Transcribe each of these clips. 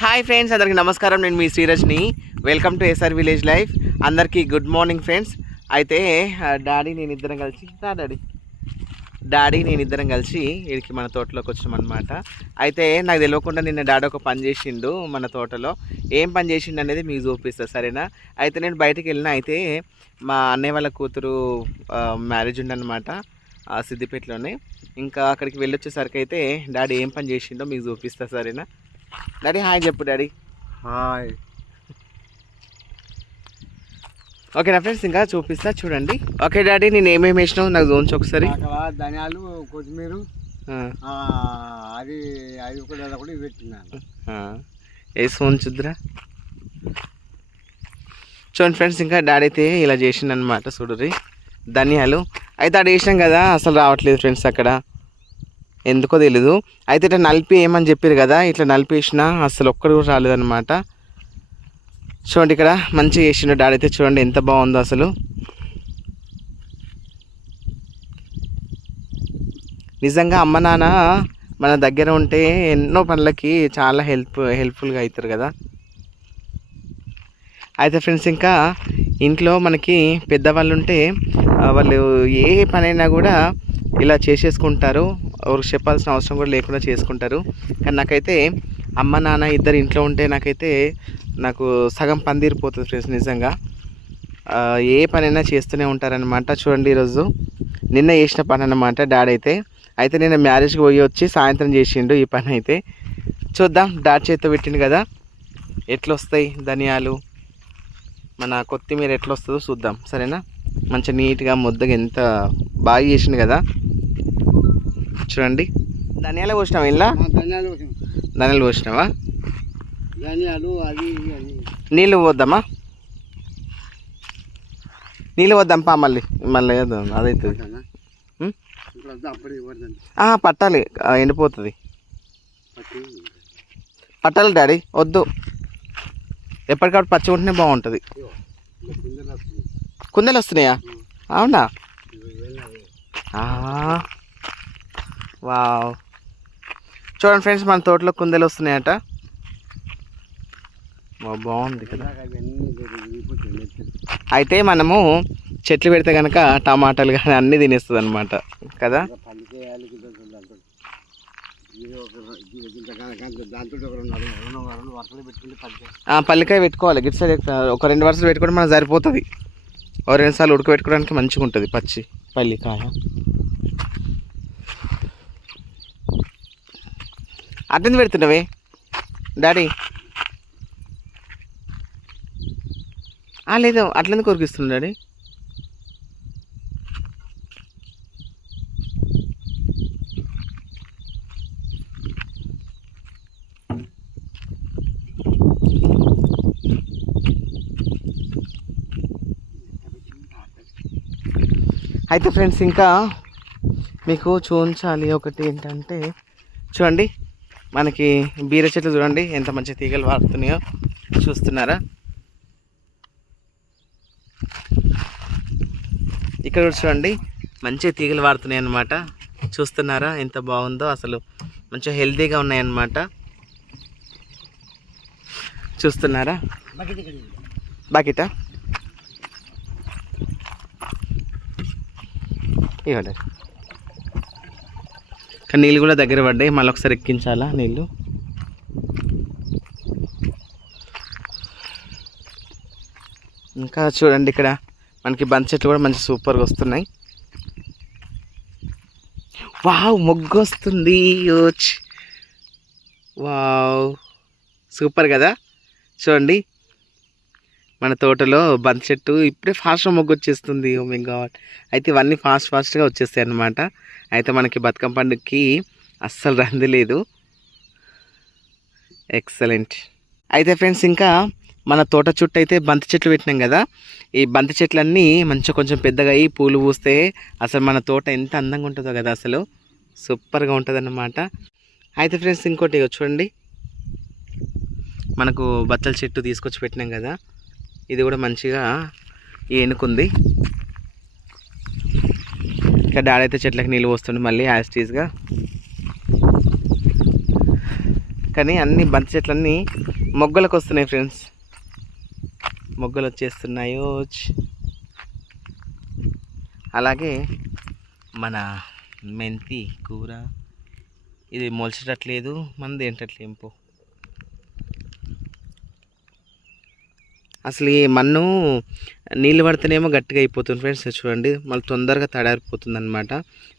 Hi friends అందరికీ నమస్కారం. నేను మీ Srirajni. Welcome to SR village life అందరికీ గుడ్ మార్నింగ్ ఫ్రెండ్స్ అయితే డాడీ నేను ఇద్దరం కలిసి రా డాడీ. డాడీ నేను ఇద్దరం కలిసి వీడికి మన తోటలోకి వచ్చినాం అనమాట అయితే నాకు తెలియకుండా నిన్న డాడీ ఒక పని చేసిండు మన తోటలో. ఏం పని చేసిండు అనేది మీకు చూపిస్తా సరేనా? అయితే నేను బయటికి వెళ్ళిన అయితే మా అన్నయ్య వాళ్ళ కూతురు మ్యారేజ్ ఉండనమాట సిద్దిపేటలోనే. ఇంకా అక్కడికి వెళ్ళొచ్చేసరికి అయితే డాడీ ఏం పని చేసిండో మీకు చూపిస్తా సరేనా? డాడీ హాయ్ చెప్పు డాడీ హాయ్ ఓకే నా ఫ్రెండ్స్ ఇంకా చూపిస్తా చూడండి. ఓకే డాడీ నేను ఏమేమి వేసినావు? నాకు చూపించు ఒకసారి. ధనియాలు కొత్తిమీర అది అది కూడా కూడా పెట్టినాను. ఆ. వేసి ఉంచుద్దురా చూడండి ఫ్రెండ్స్ ఇంకా డాడీ అయితే ఇలా చేసిండు అనమాట చూడరి ధనియాలు. అయితే వేసినాం కదా అసలు రావట్లేదు ఫ్రెండ్స్ అక్కడ. ఎందుకో తెలీదు. అయితే ఇట్లా నలిపి ఏమని చెప్పారు కదా ఇట్లా నలిపి వేసినా అసలు ఒక్కడు కూడా రాలేదన్నమాట. చూడండి ఇక్కడ మంచిగా వేసిండు డాడీ అయితే చూడండి ఎంత బాగుందో అసలు. నిజంగా అమ్మ నాన్న మన దగ్గర ఉంటే ఎన్నో పనులకి చాలా హెల్ప్ హెల్ప్ఫుల్గా అవుతారు కదా. అయితే ఫ్రెండ్స్ ఇంకా ఇంట్లో మనకి పెద్దవాళ్ళు ఉంటే వాళ్ళు ఏ పనైనా కూడా ఇలా చేసేసుకుంటారు. ఎవరికి చెప్పాల్సిన అవసరం కూడా లేకుండా చేసుకుంటారు. కానీ నాకైతే అమ్మ నాన్న ఇద్దరు ఇంట్లో ఉంటే నాకైతే నాకు సగం పందిరిపోతుంది ఫ్రెండ్స్ నిజంగా. ఏ పనైనా చేస్తూనే ఉంటారనమాట చూడండి ఈరోజు. నిన్న చేసిన పని అనమాట డాడీ అయితే. అయితే నేను మ్యారేజ్కి పోయి వచ్చి సాయంత్రం చేసిండు ఈ పని అయితే. చూద్దాం డాడ్ చేతితో పెట్టిండు కదా. ఎట్లా వస్తాయి ధనియాలు? మన కొత్తిమీర ఎట్లా వస్తుందో చూద్దాం సరేనా? మంచిగా నీట్గా ముద్దగా ఎంత బాగా చేసిండు కదా. చూడండి. ధనియాలు పోసినావా ఇలా ఆ, ధనియాలు. ధనియాలు పోసినావా? ధనియాలు అది నీళ్ళు పోద్దామా? నీళ్ళు పోద్దాంపా మళ్ళీ. మళ్ళీ వేద్దాం అదవుతుంది ఆ, పట్టాలి. ఎండిపోతుంది. పట్టి. పట్టాలి డాడీ. వద్దు. ఎప్పటికప్పుడు పచ్చి ఉంటేనే బాగుంటుంది. కుందలు వస్తున్నాయా. అవునా? వావ్. చూడండి ఫ్రెండ్స్ మన తోటలో కుందలు వస్తున్నాయట. బాగుంది కదా. అయితే మనము చెట్లు పెడితే కనుక టమాటాలు కానీ అన్నీ తినేస్తుంది అనమాట కదా పల్లికాయ పెట్టుకోవాలి. గిట్ సైడ్ ఒక రెండు వరుసలు పెట్టుకుంటే మనకు సరిపోతుంది. ఓ రెండు సార్లు ఉడకబెట్టుకోవడానికి మంచిగా ఉంటుంది పచ్చి పల్లికాయ. అట్టెందుకు పెడుతున్నావే. డాడీ. ఆ, లేదు అట్లెందుకు కొరికిస్తుంది డాడీ. అయితే ఫ్రెండ్స్ ఇంకా మీకు చూపించాలి ఒకటి ఏంటంటే చూడండి. మనకి బీర చెట్లు చూడండి ఎంత మంచి తీగలు వాడుతున్నాయో చూస్తున్నారా? ఇక్కడ చూడండి మంచి తీగలు వాడుతున్నాయి అన్నమాట. చూస్తున్నారా ఎంత బాగుందో అసలు మంచిగా హెల్తీగా ఉన్నాయన్నమాట చూస్తున్నారా? బకెట్? ఇవ్వండి. కానీ నీళ్ళు కూడా దగ్గర పడ్డాయి. మళ్ళీ ఒకసారి ఎక్కించాలా నీళ్ళు? ఇంకా చూడండి ఇక్కడ మనకి బంతి చెట్లు కూడా మంచి సూపర్గా వస్తున్నాయి. వావ్ మొగ్గు వస్తుంది. వావ్. సూపర్ కదా? చూడండి. మన తోటలో బంతి చెట్టు ఇప్పుడే ఫాస్ట్గా మొగ్గు వచ్చేస్తుంది ఓ oh మై గాడ్ అయితే ఇవన్నీ ఫాస్ట్ ఫాస్ట్గా వచ్చేస్తాయి అన్నమాట. అయితే మనకి బతుకమ్మ పండుగకి అస్సలు రంది లేదు. ఎక్సలెంట్ అయితే ఫ్రెండ్స్ ఇంకా మన తోట చుట్టూ అయితే బంతి చెట్లు పెట్టినాం కదా. ఈ బంతి చెట్లన్నీ మంచిగా కొంచెం పెద్దగా అయ్యి పూలు పూస్తే అసలు మన తోట ఎంత అందంగా ఉంటుందో కదా అసలు. సూపర్గా ఉంటుంది అన్నమాట అయితే ఫ్రెండ్స్ ఇంకోటి చూడండి. మనకు బచ్చల చెట్టు తీసుకొచ్చి పెట్టినాం కదా. ఇది కూడా మంచిగా ఏనుకుంది. ఇంకా డాడీ అయితే చెట్లకు నీళ్ళు పోస్తుండే మళ్ళీ యాస్టీస్గా కానీ అన్ని బంతి చెట్లన్నీ మొగ్గలకు వస్తున్నాయి ఫ్రెండ్స్. మొగ్గలు వచ్చేస్తున్నాయో. అలాగే మన మెంతి కూర. ఇది మొలిచేటట్లేదు. మనది ఏంటట్లేంపో అసలు ఈ మన్ను నీళ్ళు పడితేనేమో గట్టిగా అయిపోతుంది ఫ్రెండ్స్ చూడండి. మళ్ళీ తొందరగా తడారిపోతుంది అనమాట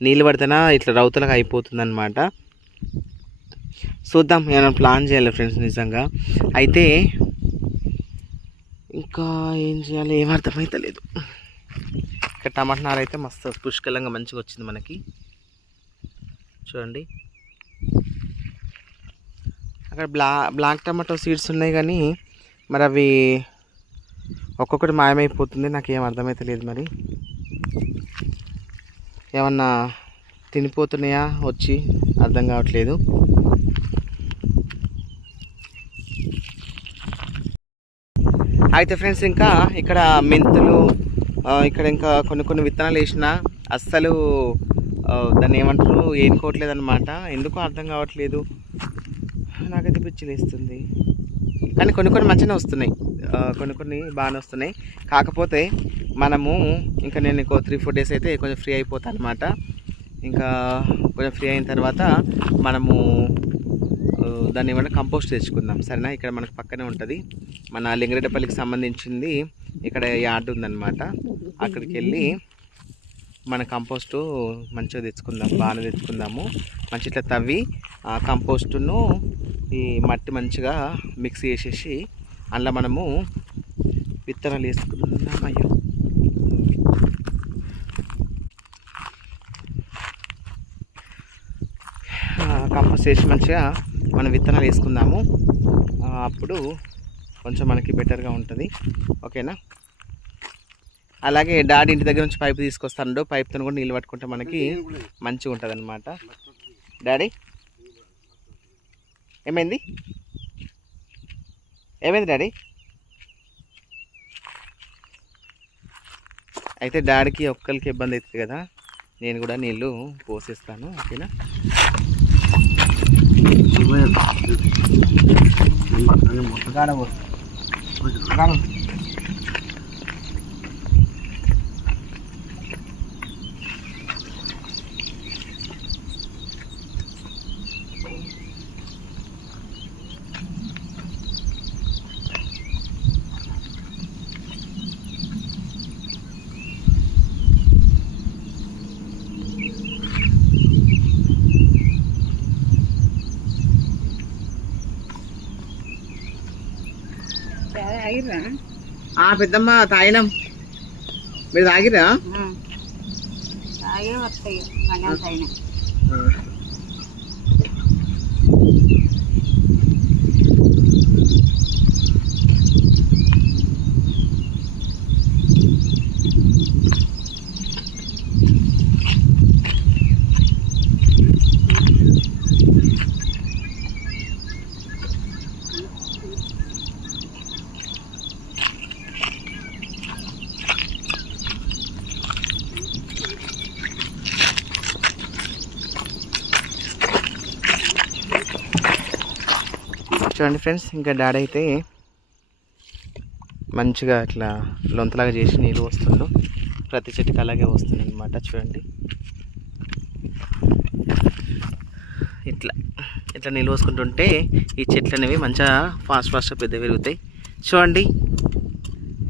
నీళ్ళు పడితేనా ఇట్లా రౌతలుగా అయిపోతుంది అనమాట చూద్దాం ఏమైనా ప్లాన్ చేయాలి ఫ్రెండ్స్ నిజంగా. అయితే ఇంకా ఏం చేయాలి? ఏం అర్థమైతలేదు. ఇక్కడ టమాటా నార అయితే మస్తు పుష్కలంగా మంచిగా వచ్చింది మనకి. చూడండి. అక్కడ బ్లా బ్లాక్ టమాటో సీడ్స్ ఉన్నాయి కానీ మరి అవి ఒక్కొక్కటి మాయమైపోతుంది నాకు ఏం అర్థమైతలేదు మరి. ఏమన్నా తినిపోతున్నాయా వచ్చి? అర్థం కావట్లేదు. అయితే ఫ్రెండ్స్ ఇంకా ఇక్కడ మెంతులు ఇక్కడ ఇంకా కొన్ని కొన్ని విత్తనాలు వేసిన అస్సలు దాన్ని ఏమంటారు ఏనుకోవట్లేదు అనమాట ఎందుకు అర్థం కావట్లేదు. నాకైతే పిచ్చి లేస్తుంది. కానీ కొన్ని కొన్ని మంచిగానే వస్తున్నాయి. కొన్ని కొన్ని బాగానే వస్తున్నాయి. కాకపోతే మనము ఇంకా నేను ఇంకో త్రీ ఫోర్ డేస్ అయితే కొంచెం ఫ్రీ అయిపోతాను అనమాట ఇంకా కొంచెం ఫ్రీ అయిన తర్వాత మనము దాన్ని ఏమన్నా కంపోస్ట్ తెచ్చుకుందాం సరేనా? ఇక్కడ మనకు పక్కనే ఉంటుంది. మన లింగరెడ్డపల్లికి సంబంధించింది ఇక్కడ యార్డ్ ఉందన్నమాట. అక్కడికి వెళ్ళి మన కంపోస్టు మంచిగా తెచ్చుకుందాం బాగానే తెచ్చుకుందాము. మంచి ఇట్లా తవ్వి ఆ కంపోస్టును ఈ మట్టి మంచిగా మిక్స్ చేసేసి అందులో మనము విత్తనాలు వేసుకుందాం అయ్యో కంపోస్ట్ వేసి మంచిగా మనం విత్తనాలు వేసుకుందాము. అప్పుడు కొంచెం మనకి బెటర్గా ఉంటుంది. ఓకేనా? అలాగే డాడీ ఇంటి దగ్గర నుంచి పైపు తీసుకొస్తాను పైప్తో కూడా నీళ్ళు పట్టుకుంటే మనకి మంచిగా ఉంటుంది డాడీ? ఏమైంది? ఏమైంది డాడీ? అయితే డాడీకి ఒక్కరికి ఇబ్బంది అవుతుంది కదా. నేను కూడా నీళ్ళు పోసేస్తాను ఓకేనా? ముట్టగాడ ఆ పెద్దమ్మ తాగినాం. మీరు తాగిరా తాగే వస్తాయి చూడండి ఫ్రెండ్స్ ఇంకా డాడీ అయితే మంచిగా ఇట్లా లొంతలాగా చేసి నీళ్ళు వస్తుండు. ప్రతి చెట్టుకి అలాగే వస్తుంది అనమాట చూడండి. ఇట్లా ఇట్లా నీళ్ళు పోసుకుంటుంటే ఈ చెట్లు అనేవి మంచిగా ఫాస్ట్ ఫాస్ట్గా పెద్ద పెరుగుతాయి. చూడండి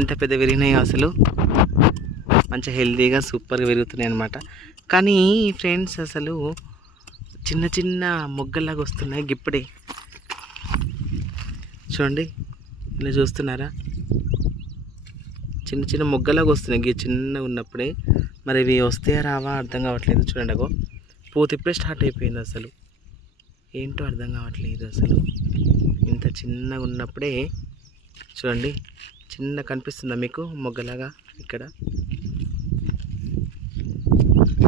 ఎంత పెద్ద పెరిగినాయో అసలు. మంచిగా హెల్తీగా సూపర్గా పెరుగుతున్నాయి అనమాట కానీ ఫ్రెండ్స్ అసలు చిన్న చిన్న మొగ్గల్లాగా వస్తున్నాయి గిప్పుడే. చూడండి ఇలా చూస్తున్నారా? చిన్న చిన్న మొగ్గలాగా వస్తున్నాయి ఇవి చిన్నగా ఉన్నప్పుడే. మరి ఇవి వస్తాయా రావా అర్థం కావట్లేదు చూడండి అగో. పూత ఇప్పుడే స్టార్ట్ అయిపోయింది అసలు. ఏంటో అర్థం కావట్లేదు అసలు. ఇంత చిన్నగా ఉన్నప్పుడే చూడండి చిన్న కనిపిస్తుందా మీకు మొగ్గలాగా ఇక్కడ?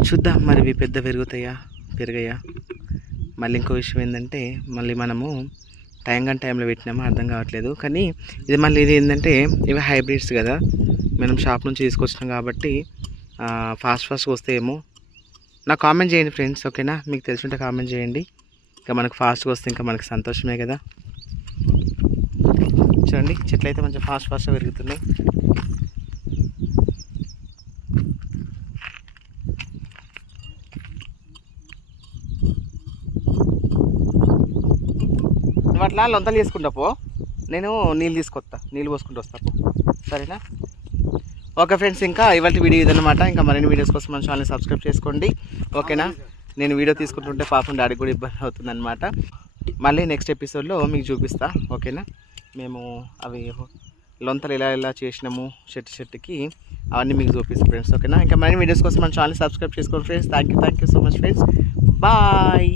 చూద్దాం మరి ఇవి పెద్ద పెరుగుతాయా పెరిగాయా? మళ్ళీ ఇంకో విషయం ఏంటంటే మళ్ళీ మనము టైం కానీ టైంలో పెట్టినామో అర్థం కావట్లేదు. కానీ ఇది మళ్ళీ ఇది ఏంటంటే ఇవి హైబ్రిడ్స్ కదా. మనం షాప్ నుంచి తీసుకొచ్చినాం కాబట్టి ఫాస్ట్ ఫాస్ట్గా ఏమో. నాకు కామెంట్ చేయండి ఫ్రెండ్స్ ఓకేనా? మీకు తెలిసి ఉంటే కామెంట్ చేయండి. ఇంకా మనకు ఫాస్ట్గా వస్తే ఇంకా మనకు సంతోషమే కదా. చూడండి చెట్లు అయితే మంచిగా ఫాస్ట్ ఫాస్ట్గా పెరుగుతున్నాయి. అట్లా లొంతలు చేసుకుంటా పో. నేను నీళ్ళు తీసుకొస్తా నీళ్ళు పోసుకుంటూ వస్తా పో. సరేనా? ఓకే ఫ్రెండ్స్ ఇంకా ఇవాళ వీడియో ఇదన్నమాట. ఇంకా మరిన్ని వీడియోస్ కోసం మన ఛానల్ని సబ్స్క్రైబ్ చేసుకోండి. ఓకేనా? నేను వీడియో తీసుకుంటుంటే పాపం డాడీ కూడా ఇబ్బంది అవుతుందన్నమాట. మళ్ళీ నెక్స్ట్ ఎపిసోడ్లో మీకు చూపిస్తా. ఓకేనా? మేము అవి లొంతలు ఎలా ఎలా చేసినాము షర్ట్ షర్ట్కి అవన్నీ మీకు చూపిస్తాం ఫ్రెండ్స్. ఓకేనా? ఇంకా మరిన్ని వీడియోస్ కోసం మన ఛానల్ సబ్స్క్రైబ్ చేసుకోండి friends. Thank you thank you so much friends bye